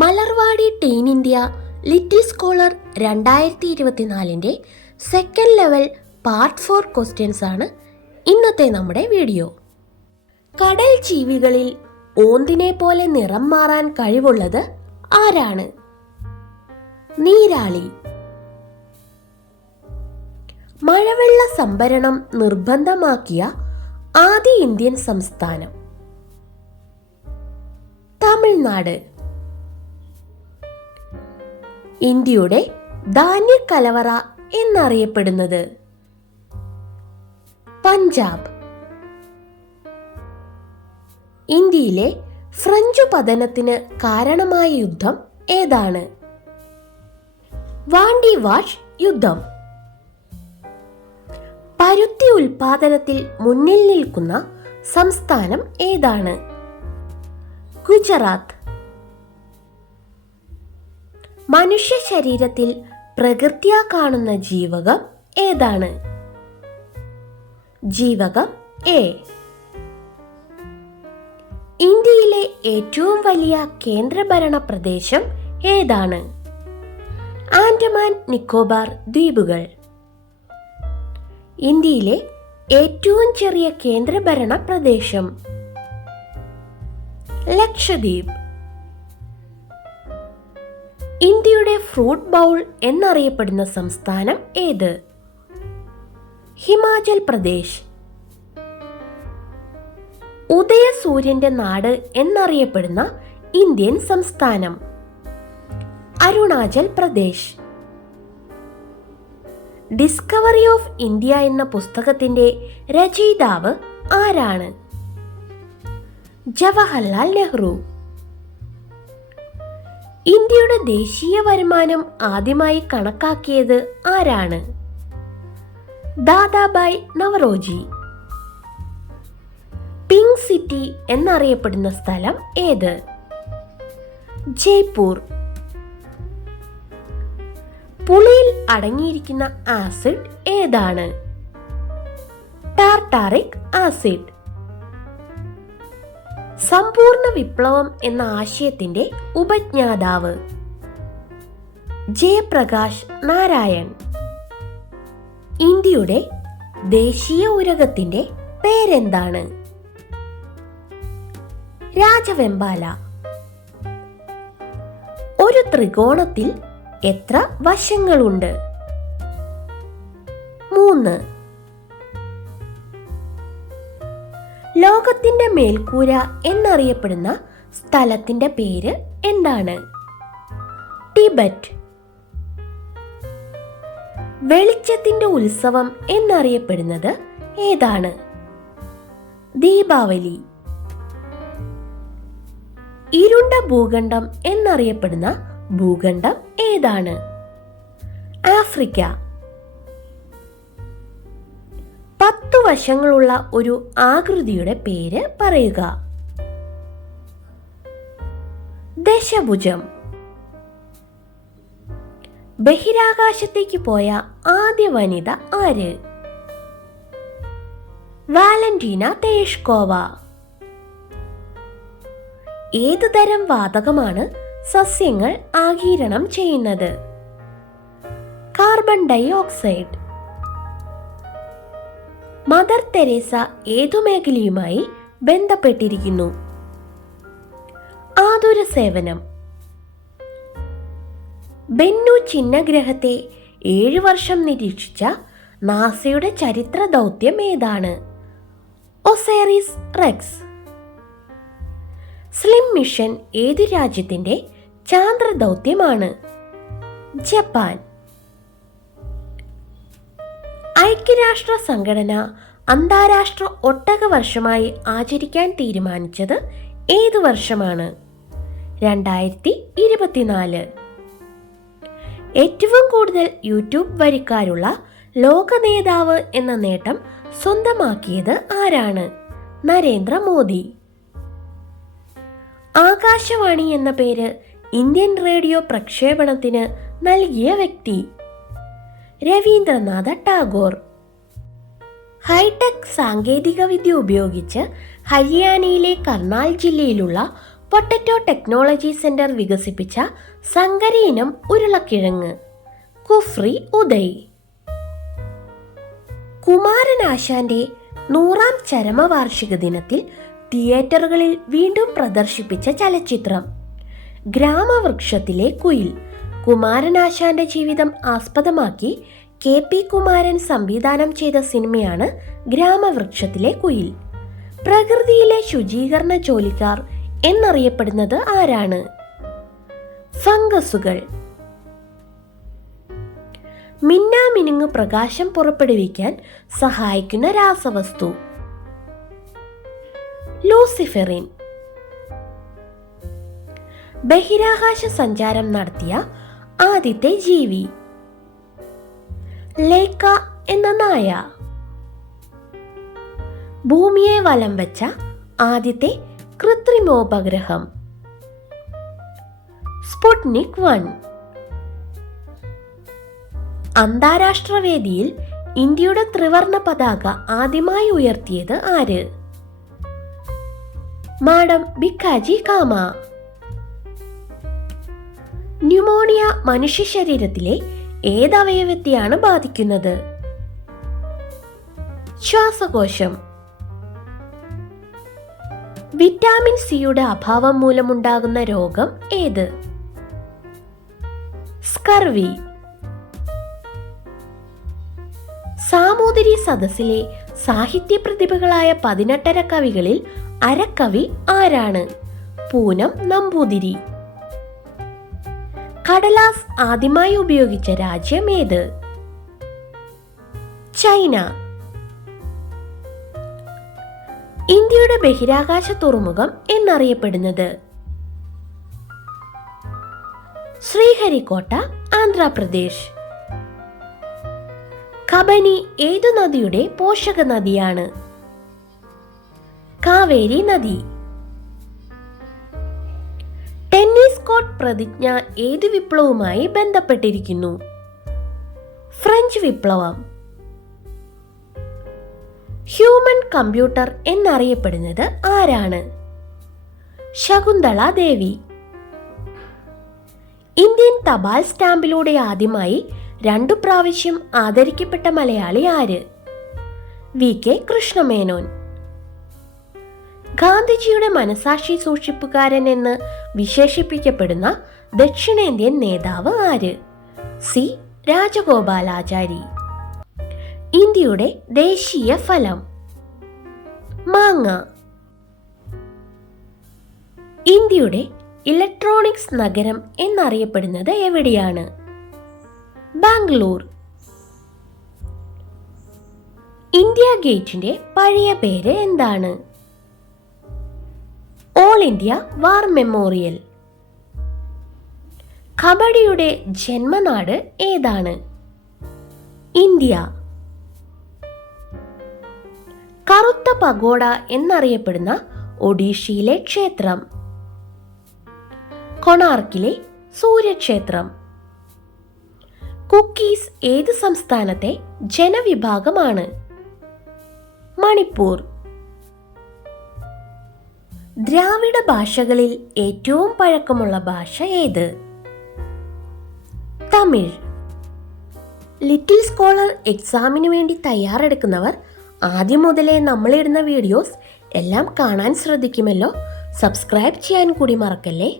Malarvadi teen India little scholar 2024 second level part 4 questions ആണ് ഇന്നത്തെ നമ്മുടെ വീഡിയോ. കടൽ ജീവികളിൽ ഓന്തിനെ പോലെ നിറം മാറാൻ കഴിവുള്ളത് ആരാണ്? നീരാളി. മഴവെള്ള സംഭരണം നിർബന്ധമാക്കിയ ആദ്യ ഇന്ത്യൻ സംസ്ഥാനം? തമിഴ്നാട്. ഇന്ത്യയുടെ ധാന്യക്കലവറ എന്നറിയപ്പെടുന്നത്? പഞ്ചാബ്. ഇന്ത്യയിലെ ഫ്രഞ്ച് പതനത്തിന് കാരണമായ യുദ്ധം ഏതാണ്? വാണ്ടി വാഷ് യുദ്ധം. പരുത്തി ഉൽപാദനത്തിൽ മുന്നിൽ നിൽക്കുന്ന സംസ്ഥാനം ഏതാണ്? ഗുജറാത്ത്. മനുഷ്യ ശരീരത്തിൽ പ്രകൃത്യാ കാണുന്ന ജീവകം ഏതാണ്? ജീവകം എ. ഇന്ത്യയിലെ ഏറ്റവും വലിയ കേന്ദ്രഭരണ പ്രദേശം ഏതാണ്? ആൻഡമാൻ നിക്കോബാർ ദ്വീപുകൾ. ഇന്ത്യയിലെ ഏറ്റവും ചെറിയ കേന്ദ്രഭരണ പ്രദേശം? ലക്ഷദ്വീപ്. ഇന്ത്യയുടെ ഫ്രൂട്ട് ബൗൾ എന്നറിയപ്പെടുന്ന സംസ്ഥാനം ഏത്? ഹിമാചൽ പ്രദേശ്. ഉദയസൂര്യന്റെ നാട് എന്നറിയപ്പെടുന്ന ഇന്ത്യൻ സംസ്ഥാനം? Arunachal Pradesh. Discovery of India എന്ന പുസ്തകത്തിന്റെ രചയിതാവ് ആരാണ്? ജവഹർലാൽ നെഹ്റു. ഇന്ത്യയുടെ ദേശീയ വരുമാനം ആദ്യമായി കണക്കാക്കിയത് ആരാണ്? ദാദാബായ് നവറോജി. പിങ്ക് സിറ്റി എന്നറിയപ്പെടുന്ന സ്ഥലം ഏത്? ജയ്പൂർ. പുളിയിൽ അടങ്ങിയിരിക്കുന്ന ആസിഡ് ഏതാണ്? Tartaric acid. സമ്പൂർണ്ണ വിപ്ലവം എന്ന ആശയത്തിന്റെ ഉപജ്ഞാതാവ്? ജയപ്രകാശ് നാരായൺ. ഇന്ത്യയുടെ ദേശീയ ഉരഗത്തിന്റെ പേരെന്താണ്? രാജവെമ്പാല. ഒരു ത്രികോണത്തിൽ എത്ര വശങ്ങളുണ്ട്? 3. ലോകത്തിന്റെ മേൽക്കൂര എന്നറിയപ്പെടുന്ന സ്ഥലത്തിന്റെ പേര് എന്താണ്? ടിബറ്റ്. വെളിച്ചത്തിന്റെ ഉത്സവം എന്നറിയപ്പെടുന്നത് ഏതാണ്? ദീപാവലി. ഇരുണ്ട ഭൂഖണ്ഡം എന്നറിയപ്പെടുന്ന ഭൂഖണ്ഡം ഏതാണ്? ആഫ്രിക്ക. 10 വശങ്ങളുള്ള ഒരു ആകൃതിയുടെ പേര് പറയുക. ദശഭുജം. ബഹിരാകാശത്തേക്ക് പോയ ആദ്യ വനിത ആര്? Valentina Tereshkova. ഏതു തരം വാതകമാണ് സസ്യങ്ങൾ ആഗിരണം ചെയ്യുന്നത്? Carbon dioxide. Mother Teresa ഏതു മേഖലയുമായി ബന്ധപ്പെട്ടിരിക്കുന്നു? ആതുര സേവനം. ബെന്നു ചിഹ്നഗ്രഹത്തെ 7 വർഷം നിരീക്ഷിച്ച നാസയുടെ ചരിത്ര ദൗത്യം ഏതാണ്? ഒസേറിസ് റെക്സ്. സ്ലിം മിഷൻ ഏതു രാജ്യത്തിന്റെ ചാന്ദ്ര ദൗത്യമാണ്? ജപ്പാൻ. ഐക്യരാഷ്ട്ര സംഘടന അന്താരാഷ്ട്ര ഒട്ടക വർഷമായി ആചരിക്കാൻ തീരുമാനിച്ചത് ഏതു വർഷമാണ്? 2024. ഏറ്റവും കൂടുതൽ യൂട്യൂബ് വരിക്കാരുള്ള ലോക നേതാവ് എന്ന നേട്ടം സ്വന്തമാക്കിയത് ആരാണ്? നരേന്ദ്രമോദി. ആകാശവാണി എന്ന പേര് ഇന്ത്യൻ റേഡിയോ പ്രക്ഷേപണത്തിന് നൽകിയ വ്യക്തി? രവീന്ദ്രനാഥ ടാഗോർ. ഹൈടെക് സാങ്കേതിക വിദ്യ ഉപയോഗിച്ച് ഹരിയാനയിലെ കർണാൽ ജില്ലയിലുള്ള പൊട്ടറ്റോ ടെക്നോളജി സെന്റർ വികസിപ്പിച്ച സങ്കര ഇനം ഉരുളക്കിഴങ്ങ്? കുഫ്രി ഉദയ്. കുമാരനാശാന്റെ 100ാം ചരമവാർഷിക ദിനത്തിൽ തിയേറ്ററുകളിൽ വീണ്ടും പ്രദർശിപ്പിച്ച ചലച്ചിത്രം? ഗ്രാമവൃക്ഷത്തിലെ കുയിൽ. കുമാരനാശാന്റെ ജീവിതം ആസ്പദമാക്കി KP കുമാരൻ സംവിധാനം ചെയ്ത സിനിമയാണ് ഗ്രാമവൃക്ഷത്തിലെ കുയിൽ. പ്രകൃതിയിലെ ശുചീകരണ ജോലിക്കാർ എന്നറിയപ്പെടുന്നത് ആരാണ്? ഫംഗസുകൾ. മിന്നാമിനുങ്ങ് പ്രകാശം പുറപ്പെടുവിക്കാൻ സഹായിക്കുന്ന രാസവസ്തു? ലൂസിഫെറിൻ. ബഹിരാകാശ സഞ്ചാരം നടത്തിയ ആദ്യത്തെ ജീവി? ലേക്ക എന്ന നായ. ഭൂമിയെ വലം വെച്ച ആദ്യത്തെ കൃത്രിമോപഗ്രഹം? സ്പുട്നിക് 1. അന്താരാഷ്ട്ര വേദിയിൽ ഇന്ത്യയുടെ ത്രിവർണ പതാക ആദ്യമായി ഉയർത്തിയത് ആര്? മാഡം ഭിക്കാജി കാമ. ന്യൂമോണിയ മനുഷ്യ ശരീരത്തിലെ ഏതവയവത്തെയാണ് ബാധിക്കുന്നത്? ശ്വാസകോശം. വിറ്റാമിൻ സിയുടെ അഭാവം മൂലമുണ്ടാകുന്ന രോഗം ഏത്? സ്കർവി. സാമൂതിരി സദസ്സിലെ സാഹിത്യ പ്രതിഭകളായ 18 കവികളിൽ അരക്കവി ആരാണ്? പൂനം നമ്പൂതിരി. കടലാസ് ആദ്യമായി ഉപയോഗിച്ച രാജ്യം ഏത്? ചൈന. ഇന്ത്യയുടെ ബഹിരാകാശ തുറമുഖം എന്നറിയപ്പെടുന്നത്? ശ്രീഹരിക്കോട്ട, ആന്ധ്രാപ്രദേശ്. കബനി ഏതു നദിയുടെ പോഷക നദിയാണ്? കാവേരി നദി. ടെന്നീസ് കോർട്ട് പ്രതിജ്ഞ ഏതു വിപ്ലവവുമായി ബന്ധപ്പെട്ടിരിക്കുന്നു? ഫ്രഞ്ച് വിപ്ലവം. ഹ്യൂമൻ കമ്പ്യൂട്ടർ എന്നറിയപ്പെടുന്നത് ആരാണ്? ശകുന്തള ദേവി. ഇന്ത്യൻ തപാൽ സ്റ്റാമ്പിലൂടെ ആദ്യമായി 2 പ്രാവശ്യം ആദരിക്കപ്പെട്ട മലയാളി ആര്? VK കൃഷ്ണമേനോൻ. ഗാന്ധിജിയുടെ മനസാക്ഷി സൂക്ഷിപ്പുകാരൻ എന്ന് വിശേഷിപ്പിക്കപ്പെടുന്ന ദക്ഷിണേന്ത്യൻ നേതാവ് ആര്? C രാജഗോപാലാചാരി. ഇന്ത്യയുടെ ദേശീയ ഫലം? മാങ്ങ. ഇന്ത്യയുടെ ഇലക്ട്രോണിക്സ് നഗരം എന്നറിയപ്പെടുന്നത് എവിടെയാണ്? ബാംഗ്ലൂർ. ഇന്ത്യ ഗേറ്റിന്റെ പഴയ പേര് എന്താണ്? All India war memorial. കബഡിയുടെ ജന്മനാട് ഏതാണ്? ഇന്ത്യ. കറുത്ത പഗോഡ എന്നറിയപ്പെടുന്ന ഒഡീഷയിലെ ക്ഷേത്രം? കൊണാർക്കിലെ സൂര്യക്ഷേത്രം. കുക്കീസ് ഏത് സംസ്ഥാനത്തെ ജനവിഭാഗമാണ്? മണിപ്പൂർ. ദ്രാവിഡ ഭാഷകളിൽ ഏറ്റവും പഴക്കമുള്ള ഭാഷ ഏത്? തമിഴ്. ലിറ്റിൽ സ്കോളർ എക്സാമിന് വേണ്ടി തയ്യാറെടുക്കുന്നവർ ആദ്യം മുതലേ നമ്മളിടുന്ന വീഡിയോസ് എല്ലാം കാണാൻ ശ്രദ്ധിക്കുമല്ലോ. സബ്സ്ക്രൈബ് ചെയ്യാൻ കൂടി മറക്കല്ലേ.